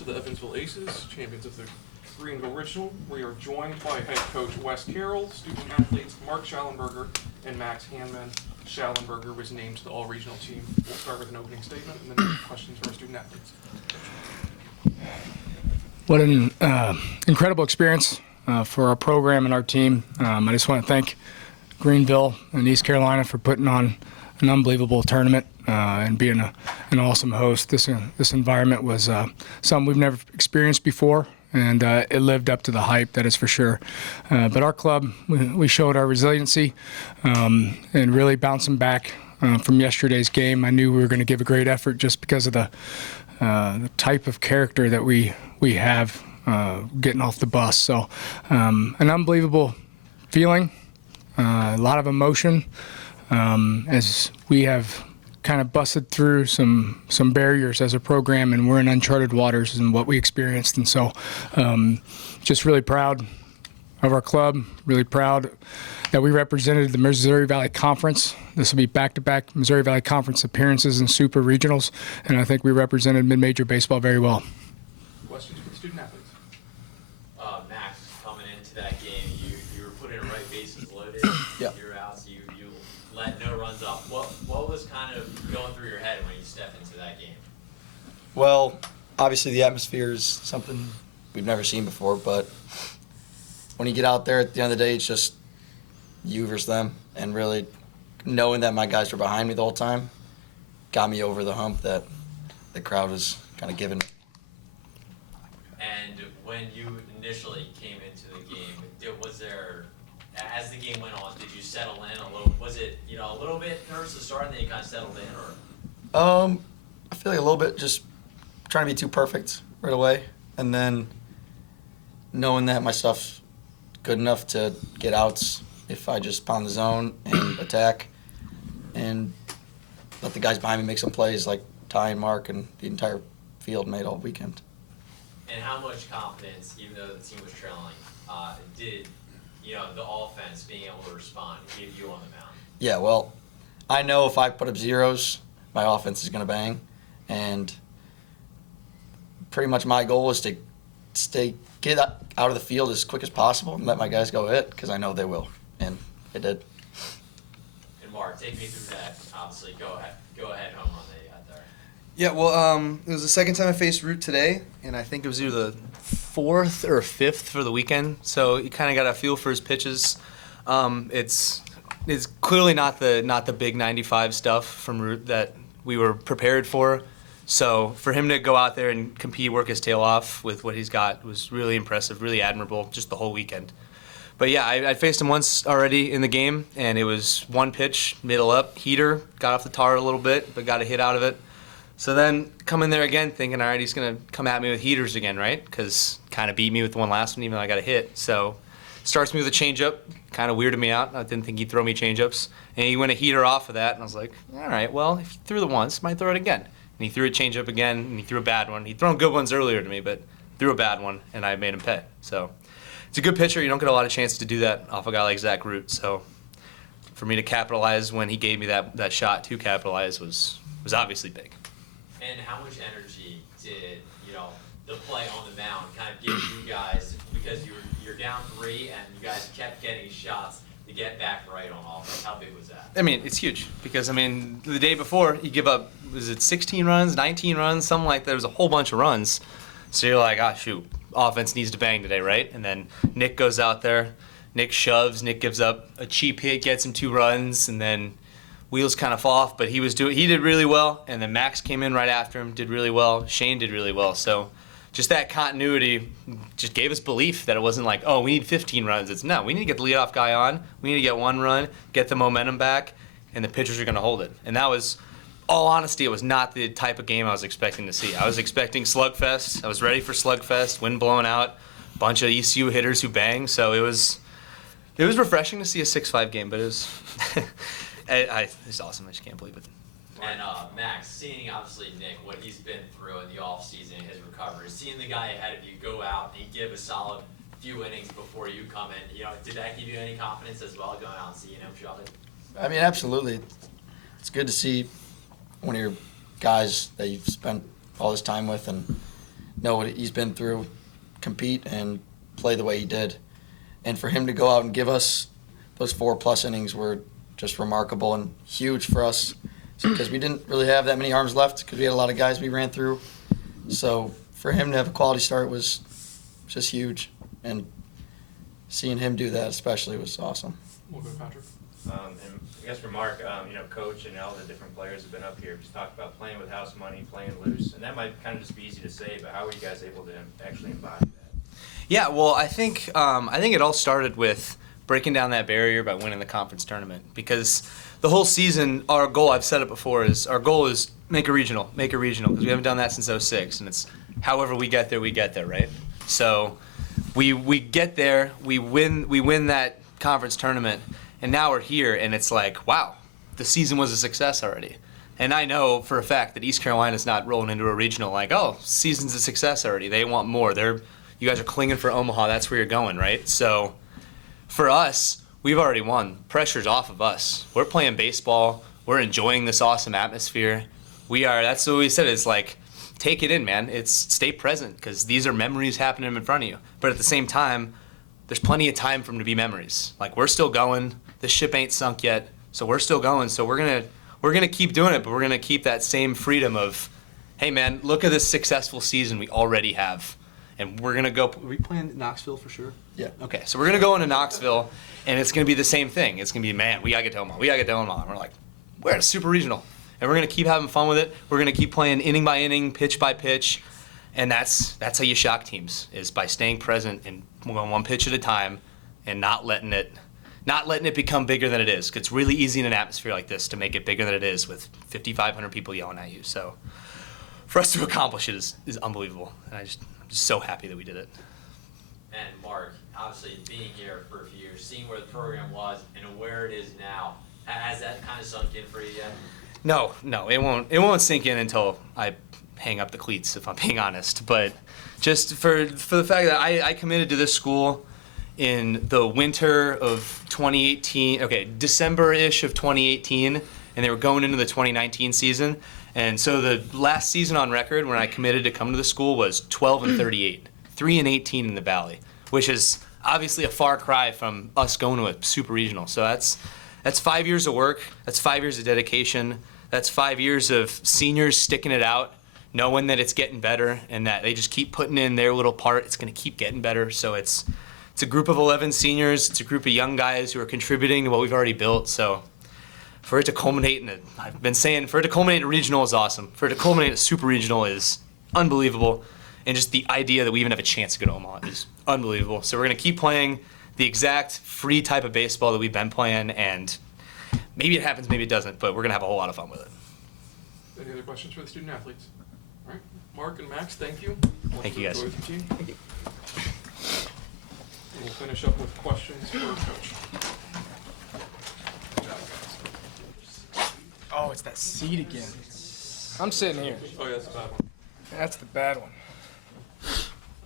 to the Evansville Aces, champions of the Greenville Regional. We are joined by head coach Wes Carroll, student athletes Mark Schallenberger and Max Hanman. Schallenberger was named to the all-regional team. We'll start with an opening statement and then questions for our student athletes. What an incredible experience for our program and our team. I just want to thank Greenville and East Carolina for putting on an unbelievable tournament and being an awesome host. This environment was something we've never experienced before, and it lived up to the hype, that is for sure. But our club, we showed our resiliency and really bouncing back from yesterday's game. I knew we were going to give a great effort just because of the type of character that we have getting off the bus. So an unbelievable feeling, a lot of emotion as we have kind of busted through some barriers as a program, and we're in uncharted waters in what we experienced. And so just really proud of our club, really proud that we represented the Missouri Valley Conference. This will be back-to-back Missouri Valley Conference appearances in Super Regionals, and I think we represented mid-major baseball very well. Questions for the student athletes? Max, coming into that game, you were putting it right, bases loaded. Yeah. You're out, so you let no runs off. What was kind of going through your head when you stepped into that game? Well, obviously the atmosphere is something we've never seen before, but when you get out there at the end of the day, it's just you versus them, and really knowing that my guys were behind me the whole time got me over the hump that the crowd was kind of giving. And when you initially came into the game, was there, as the game went on, did you settle in a little? Was it a little bit nervous to start, and then you kind of settled in, or? I feel like a little bit just trying to be too perfect right away, and then knowing that my stuff's good enough to get outs if I just pound the zone and attack and let the guys behind me make some plays like Ty and Mark and the entire field made all weekend. And how much confidence, even though the team was trailing, did the offense being able to respond give you on the mound? Yeah, well, I know if I put up zeros, my offense is going to bang, and pretty much my goal is to get out of the field as quick as possible and let my guys go hit, because I know they will, and they did. And Mark, take me through that. Obviously, go ahead home run that you had there. Yeah, well, it was the second time I faced Root today, and I think it was either the fourth or fifth for the weekend. So you kind of got a feel for his pitches. It's clearly not the big 95 stuff from Root that we were prepared for. So for him to go out there and compete, work his tail off with what he's got was really impressive, really admirable, just the whole weekend. But yeah, I faced him once already in the game, and it was one pitch, middle up, heater, got off the tar a little bit, but got a hit out of it. So then come in there again thinking, all right, he's going to come at me with heaters again, right? Because kind of beat me with the one last one, even though I got a hit. So starts me with a changeup, kind of weirded me out. I didn't think he'd throw me changeups. And he went a heater off of that, and I was like, all right, well, if he threw it once, might throw it again. And he threw a changeup again, and he threw a bad one. He'd thrown good ones earlier to me, but threw a bad one, and I made him pay. So it's a good pitcher. You don't get a lot of chances to do that off a guy like Zach Root. So for me to capitalize when he gave me that shot to capitalize was obviously big. And how much energy did the play on the mound kind of give you guys, because you're down 3 and you guys kept getting shots to get back right on offense? How big was that? I mean, it's huge because, the day before you give up, was it 16 runs, 19 runs, something like that. There was a whole bunch of runs. So you're like, shoot, offense needs to bang today, right? And then Nick goes out there, Nick shoves, Nick gives up a cheap hit, gets him 2 runs, and then wheels kind of fall off, but he did really well, and then Max came in right after him, did really well. Shane did really well. So just that continuity just gave us belief that it wasn't like, oh, we need 15 runs. It's no, we need to get the leadoff guy on. We need to get 1 run, get the momentum back, and the pitchers are going to hold it. And that was, all honesty, it was not the type of game I was expecting to see. I was expecting slugfest. I was ready for slugfest, wind blowing out, bunch of ECU hitters who bang. So it was refreshing to see a 6-5 game, but it was it's awesome. I just can't believe it. And Max, seeing obviously Nick, what he's been through in the offseason, his recovery, seeing the guy ahead of you go out and give a solid few innings before you come in, did that give you any confidence as well, going out and seeing him shove it? I mean, absolutely. It's good to see one of your guys that you've spent all this time with and know what he's been through, compete and play the way he did. And for him to go out and give us those 4+ innings were just remarkable and huge for us because we didn't really have that many arms left because we had a lot of guys we ran through. So for him to have a quality start was just huge. And seeing him do that especially was awesome. We'll go Patrick. And I guess for Mark, coach and all the different players have been up here. Just talked about playing with house money, playing loose, and that might kind of just be easy to say, but how were you guys able to actually embody that? Yeah, well, I think it all started with breaking down that barrier by winning the conference tournament. Because the whole season, our goal, I've said it before, is make a regional, because we haven't done that since '06, and it's however we get there, right? So we get there, we win that conference tournament, and now we're here, and it's like, wow, the season was a success already. And I know for a fact that East Carolina's not rolling into a regional like, oh, season's a success already. They want more. You guys are clinging for Omaha. That's where you're going, right? So for us, we've already won. Pressure's off of us. We're playing baseball. We're enjoying this awesome atmosphere. That's what we said is like, take it in, man. It's stay present because these are memories happening in front of you. But at the same time, there's plenty of time for them to be memories. Like we're still going. The ship ain't sunk yet. So we're still going. So we're gonna keep doing it, but we're gonna keep that same freedom of, hey man, look at this successful season we already have. And we're going to go, are we playing Knoxville for sure? Yeah. Okay, so we're going to go into Knoxville, and it's going to be the same thing. It's going to be, man, we got to get to Omaha. And we're like, we're at a super regional. And we're going to keep having fun with it. We're going to keep playing inning by inning, pitch by pitch. And that's how you shock teams, is by staying present and going one pitch at a time and not letting it become bigger than it is. 'Cause it's really easy in an atmosphere like this to make it bigger than it is with 5,500 people yelling at you. So for us to accomplish it is unbelievable. And I'm just so happy that we did it. And Mark, obviously being here for a few years, seeing where the program was and where it is now, has that kind of sunk in for you yet? No, it won't sink in until I hang up the cleats, if I'm being honest. But just for the fact that I committed to this school in the winter of 2018, December-ish of 2018, and they were going into the 2019 season. And so the last season on record when I committed to come to the school was 12-38, 3-18 in the Valley, which is obviously a far cry from us going to a super regional. So that's 5 years of work. That's 5 years of dedication. That's 5 years of seniors sticking it out, knowing that it's getting better and that they just keep putting in their little part. It's going to keep getting better. So it's a group of 11 seniors. It's a group of young guys who are contributing to what we've already built. So for it to culminate I've been saying, for it to culminate in a regional is awesome. For it to culminate in a super regional is unbelievable. And just the idea that we even have a chance to go to Omaha is unbelievable. So we're going to keep playing the exact free type of baseball that we've been playing, and maybe it happens, maybe it doesn't, but we're going to have a whole lot of fun with it. Any other questions for the student athletes? All right, Mark and Max, thank you. Thank you, guys. Enjoy with your team. Thank you. And we'll finish up with questions for Coach. Good job, guys. Oh, it's that seat again. I'm sitting here. Oh yeah, that's a bad one. That's the bad one.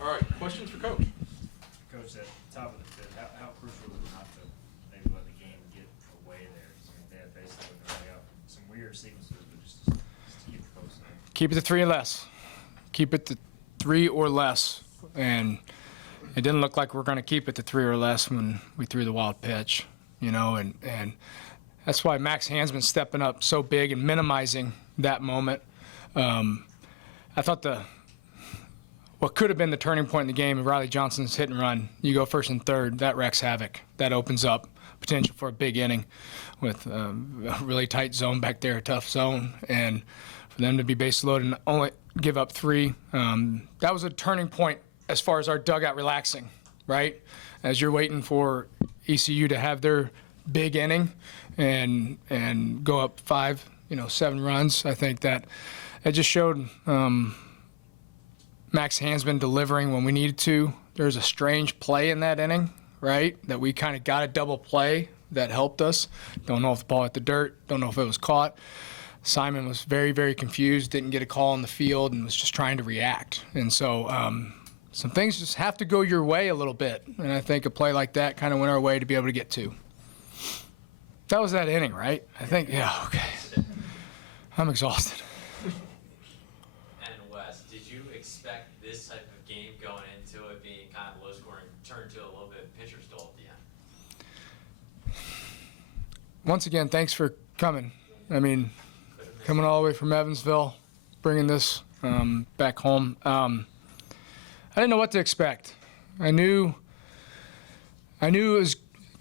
All right, questions for Coach. Coach, at the top of the fifth, how crucial is it not to maybe let the game get away there? I mean, they had basically got some weird sequences, but just to keep it close there. Keep it to 3 or less. Keep it to 3 or less. And it didn't look like we were going to keep it to 3 or less when we threw the wild pitch, and that's why Max Hansman stepping up so big and minimizing that moment. I thought what could have been the turning point in the game of Riley Johnson's hit and run. You go first and third, that wreaks havoc. That opens up potential for a big inning with a really tight zone back there, a tough zone. And for them to be base loaded and only give up 3, that was a turning point as far as our dugout relaxing, right? As you're waiting for ECU to have their big inning and go up 5, 7 runs. I think that it just showed Max Hansman delivering when we needed to. There was a strange play in that inning, right? That we kind of got a double play that helped us. Don't know if the ball hit the dirt. Don't know if it was caught. Simon was very, very confused, didn't get a call on the field, and was just trying to react. And so some things just have to go your way a little bit. And I think a play like that kind of went our way to be able to get 2. That was that inning, right? I think, yeah, okay. I'm exhausted. And Wes, did you expect this once again, thanks for coming. I mean, coming all the way from Evansville, bringing this back home. I didn't know what to expect. I knew it was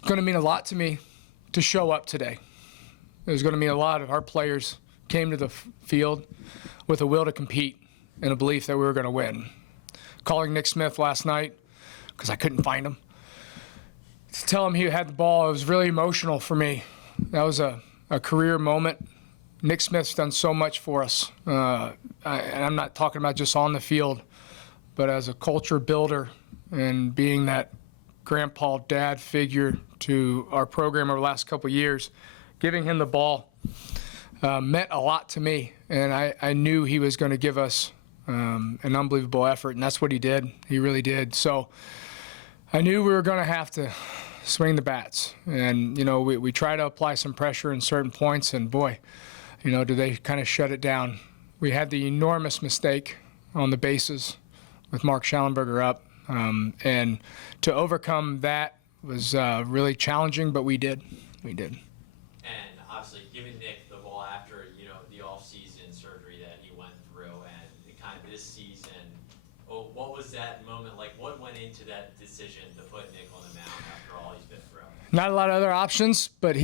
going to mean a lot to me to show up today. It was going to mean a lot of our players came to the field with a will to compete and a belief that we were going to win. Calling Nick Smith last night, because I couldn't find him, to tell him he had the ball, it was really emotional for me. That was a career moment. Nick Smith's done so much for us. And I'm not talking about just on the field, but as a culture builder and being that grandpa, dad figure to our program over the last couple of years, giving him the ball meant a lot to me. And I knew he was going to give us an unbelievable effort, and that's what he did. He really did. So I knew we were going to have to swing the bats. And, you know, we try to apply some pressure in certain points, and boy, you know, do they kind of shut it down. We had the enormous mistake on the bases with Mark Schallenberger up. And to overcome that was really challenging, but we did. We did. And obviously, giving Nick the ball after, you know, the off-season surgery that he went through, and kind of this season, what was that moment like? What went into that decision to put Nick on the mound after all he's been through? Not a lot of other options, but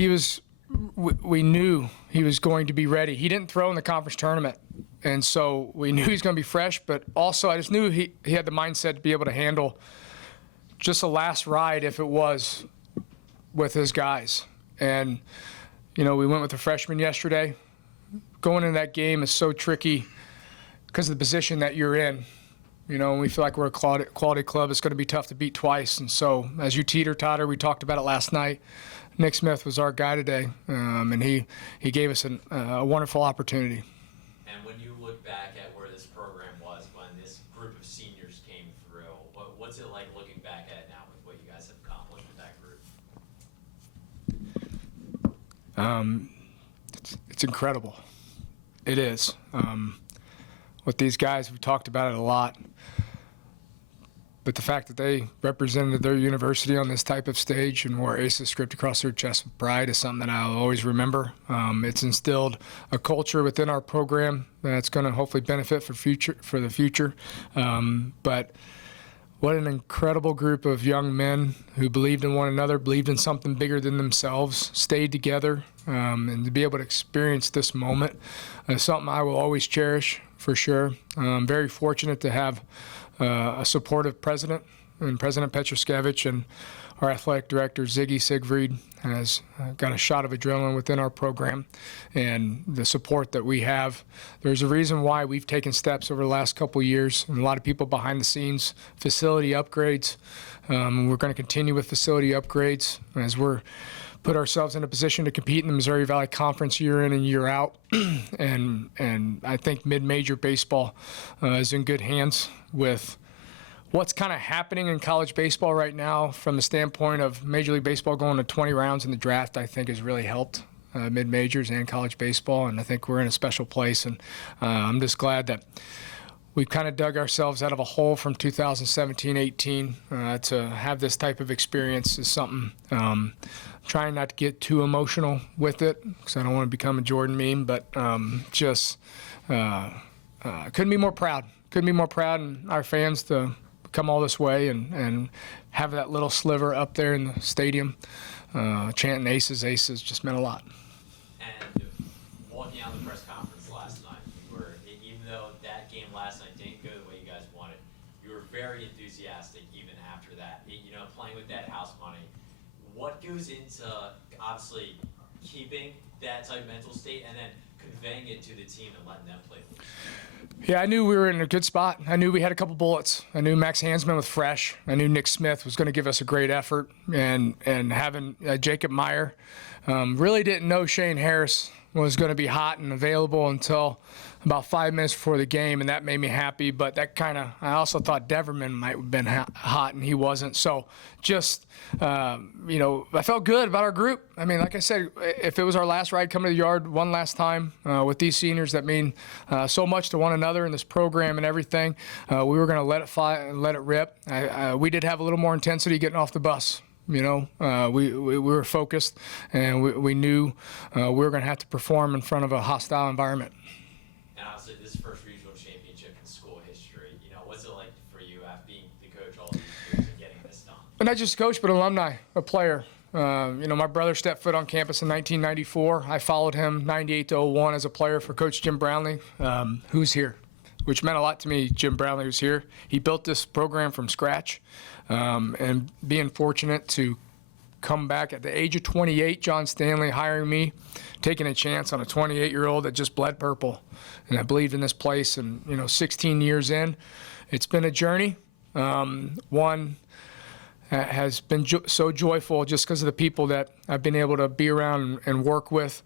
we knew he was going to be ready. He didn't throw in the conference tournament, and so we knew he was going to be fresh, but also I just knew he had the mindset to be able to handle just a last ride if it was with his guys. And, you know, we went with the freshman yesterday. Going into that game is so tricky because of the position that you're in. You know, and we feel like we're a quality club. It's going to be tough to beat twice. And so as you teeter-totter, we talked about it last night, Nick Smith was our guy today, and he gave us a wonderful opportunity. And when you look back at where this program was when this group of seniors came through, what's it like looking back at it now with what you guys have accomplished with that group? It's incredible. It is. With these guys, we've talked about it a lot. But the fact that they represented their university on this type of stage and wore ACES script across their chest with pride is something that I'll always remember. It's instilled a culture within our program that's going to hopefully benefit for the future. But what an incredible group of young men who believed in one another, believed in something bigger than themselves, stayed together, and to be able to experience this moment is something I will always cherish for sure. I'm very fortunate to have a supportive president, and President Petroskevich, and our athletic director Ziggy Siegfried has got a shot of adrenaline within our program, and the support that we have. There's a reason why we've taken steps over the last couple of years, and a lot of people behind the scenes, facility upgrades. We're going to continue with facility upgrades as we're put ourselves in a position to compete in the Missouri Valley Conference year in and year out. and I think mid-major baseball is in good hands with what's kind of happening in college baseball right now from the standpoint of Major League Baseball going to 20 rounds in the draft. I think has really helped mid-majors and college baseball, and I think we're in a special place. And I'm just glad that we've kind of dug ourselves out of a hole from 2017-18 to have this type of experience is something. Trying not to get too emotional with it because I don't want to become a Jordan meme, but couldn't be more proud. Couldn't be more proud, and our fans to come all this way and have that little sliver up there in the stadium chanting aces just meant a lot. And walking out of the press conference last night, even though that game last night didn't go the way you guys wanted, you were very enthusiastic even after that. You know, playing with that house money. What goes into obviously keeping that type of mental state and then conveying it to the team and letting them play loose? Yeah, I knew we were in a good spot. I knew we had a couple bullets. I knew Max Hansman was fresh. I knew Nick Smith was going to give us a great effort. And having Jacob Meyer, really didn't know Shane Harris was going to be hot and available until about 5 minutes before the game, and that made me happy. But that I also thought Deverman might have been hot, and he wasn't. So just, I felt good about our group. I mean, like I said, if it was our last ride coming to the yard one last time with these seniors that mean so much to one another in this program and everything, we were going to let it fly and let it rip. We did have a little more intensity getting off the bus. You know, we were focused, and we knew we were going to have to perform in front of a hostile environment. And obviously, this first regional championship in school history, you know, what's it like for you after being the coach all these years and getting this done? And not just a coach, but alumni, a player. You know, my brother stepped foot on campus in 1994. I followed him 98 to 01 as a player for Coach Jim Brownlee, who's here, which meant a lot to me. Jim Brownlee was here. He built this program from scratch, and being fortunate to come back at the age of 28, John Stanley hiring me, taking a chance on a 28-year-old that just bled purple, and I believed in this place. And you know, 16 years in, it's been a journey. One has been so joyful just because of the people that I've been able to be around and work with.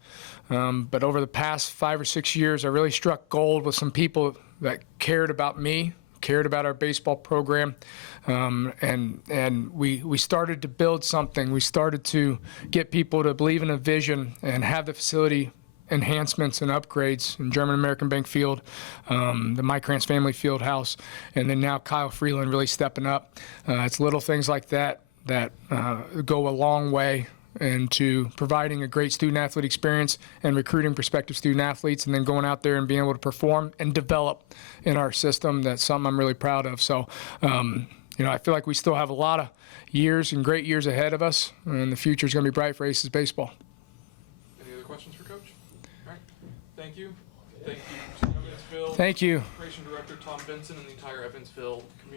But over the past 5 or 6 years, I really struck gold with some people that cared about me, cared about our baseball program, and we started to build something. We started to get people to believe in a vision and have the facility enhancements and upgrades in German American Bank Field, the Mykrantz Family Field House, and then now Kyle Freeland really stepping up. It's little things like that that go a long way into providing a great student-athlete experience and recruiting prospective student-athletes, and then going out there and being able to perform and develop in our system. That's something I'm really proud of. So, you know, I feel like we still have a lot of years and great years ahead of us, and the future is going to be bright for Aces baseball. Any other questions for Coach? All right. Thank you. Thank you to Evansville. Thank you. Operation Director Tom Benson and the entire Evansville community.